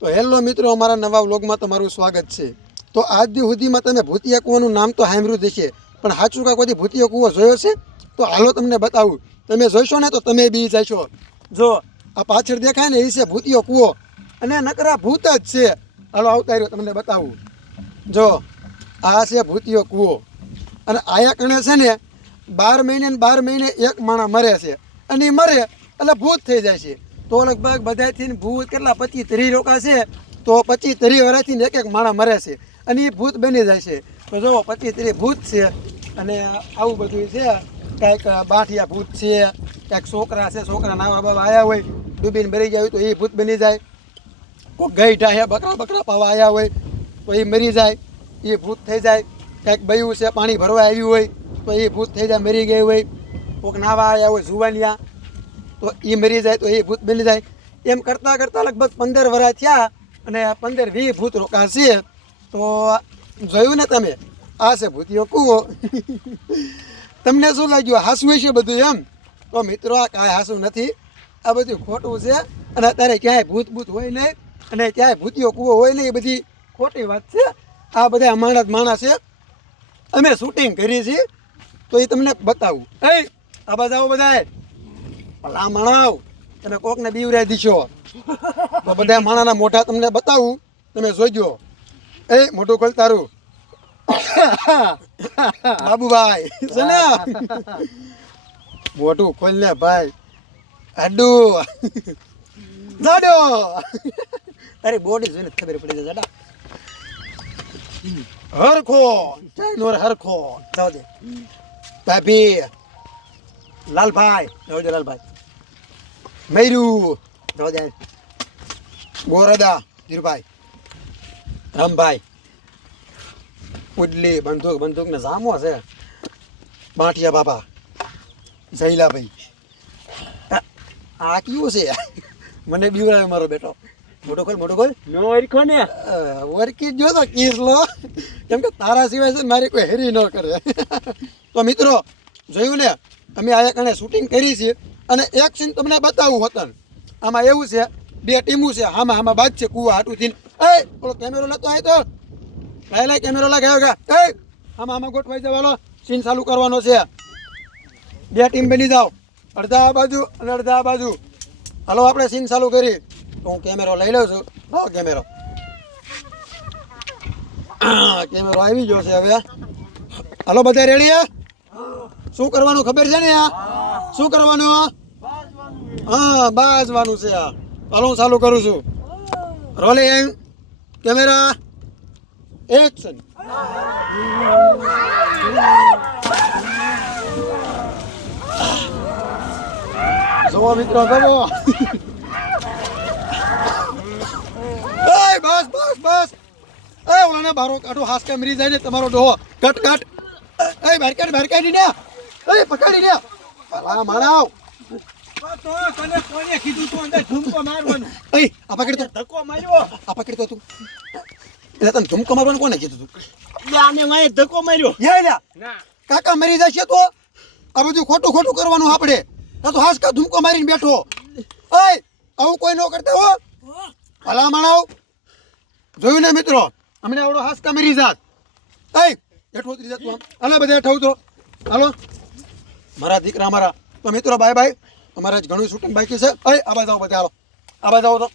તો હેલો મિત્રો, અમારા નવા વ્લોગમાં તમારું સ્વાગત છે। તો આજ દી સુધીમાં તમે ભૂતિયા કૂવાનું નામ તો સાંભળ્યું જ હશે, પણ સાચું કા કોઈ ભૂતિયો કૂવો જોયો છે? તો હાલો તમને બતાવું। તમે જોઈશો ને તો તમે બી જશો। જો આ પાછળ દેખાય ને એ છે ભૂતિયો કૂવો, અને નકરા ભૂત જ છે। હાલો આવતા રહ્યો, તમને બતાવું। જો આ છે ભૂતિયો કૂવો, અને આયા કણે છે ને 12 મહિને ને 12 મહિને એક માણા મરે છે, અને એ મરે એટલે ભૂત થઈ જાય છે। તો લગભગ બધાથી ભૂત કેટલા 25-30 રોકા છે, તો 25-30 વર્ષથી એક એક માણા મરે છે, અને એ ભૂત બની જાય છે। તો જો 25-30 ભૂત છે, અને આવું બધું છે। કંઈક બાઠિયા ભૂત છે, કંઈક છોકરા છે, છોકરા નાવા બાવા આવ્યા હોય, ડૂબીને મરી જાય તો એ ભૂત બની જાય। કોઈ ગઈઢા છે, બકરા પાવા આવ્યા હોય તો એ મરી જાય, એ ભૂત થઈ જાય। કંઈક બયું છે, પાણી ભરવા આવ્યું હોય તો એ ભૂત થઈ જાય, મરી ગઈ હોય। કોઈક નાવા આવ્યા હોય જુવાનિયા, તો એ મરી જાય તો એ ભૂત બની જાય। એમ કરતાં કરતાં લગભગ 15 વર્ષ થયા, અને 15-20 ભૂત રોકા છે। તો જોયું ને તમે, આ છે ભૂતિયો કૂવો। તમને શું લાગ્યું, હાસું છે બધું એમ? તો મિત્રો આ કાંઈ હાસું નથી, આ બધું ખોટું છે। અને અત્યારે ક્યાંય ભૂત હોય નહીં, અને ક્યાંય ભૂતિયો કૂવો હોય નહીં, એ બધી ખોટી વાત છે। આ બધા માણસ છે, અમે શૂટિંગ કરીએ છીએ, તો એ તમને બતાવું। આ બાજુ આવો બધાય, ભલા માણાવ, તમે કોકને બીવરાઈ દીશો તો બધા માણાના મોઢા તમને બતાવું, તમે જોઈજો। મોટું ખોલ તારું બાબુભાઈ છે ને, મોટું ખોલ ને ભાઈ, આડું જાડો, તારી બોડી જોઈને ખબર પડી જાય જાડા। હરખો ચાઈનોર હરખો, જાવ દે ભાભી, લાલભાઈ જાવ દે, લાલભાઈ મયરું જાવ દે, ગોરદા ધીરુભાઈ, રામભાઈ, ઉડલી બંદૂક ને જામો છે, બાંટિયા બાપા, જયલાભાઈ। આ કયું છે? મને બીવરાયો મારો બેટો। મોટો ખોલ નો ઓરખો ને, ઓરકી જો તો કીસ લો, કેમ કે તારા સિવાય છે મારી કોઈ હેરી ન કરે। તો મિત્રો જોયું ને, અમે આયા કણે શૂટિંગ કરી છે, અને એક સીન તમને બતાવું હોતન। આમાં એવું છે, 2 ટીમું છે, આમાં બાદ છે કૂવા હાટુથી। ઓલો કેમેરો લેતો આય તો લાય કેમેરો લગાવ્યો કે આમાં ગોઠવાઈ જવાનો, સીન ચાલુ કરવાનો છે। 2 ટીમ બની જાઓ, અડધા આ બાજુ અને અડધા આ બાજુ। હાલો આપણે સીન ચાલુ કરી, તો હું કેમેરો લઈ લઉં છું। કેમેરો આવી ગયો છે હવે। હાલો બધા રેડી? શું કરવાનું ખબર છે ને? શું કરવાનું? હા, બાજવાનું છે। હાલો હું ચાલુ કરું છું, રોલિંગ કેમેરા એક્શન। જુઓ મિત્રો, જુઓ। બસ ઓલાને બારો કાઢો, હાસકા મરી જાય ને તમારો ડોહો। કટ બહાર કાઢી ને, પકડી ને, ભલા માણાવ। તો તને કોને કીધું તું અંદર ધૂમકો મારવાનું? આ પકડ તો, ધક્કો માર્યો, આ પકડ તો તું, એટલે તને ધૂમકો મારવાનું કોને કીધું તું? આને વાય ધક્કો માર્યો ના, કાકા મરી જશે તો આ બધું ખોટું કરવાનું આપણે। તો હાસકા ધૂમકો મારીને બેઠો। આવું કોઈ ન કરતા હો, ભલા માણાવ। જોયું ને મિત્રો, અમને આવડો હાસકા મરી જાત। હેઠો ઉતરી જાત તું આમ। હાલો બધા હેઠો ઉતરો, હાલો મારા દીકરા મારા। તો મિત્રો બાય બાય, અમારે જ ઘણું શૂટિંગ બાકી છે। આ બાજુ આવો બધા, હાલો આ બાજુ આવો તો।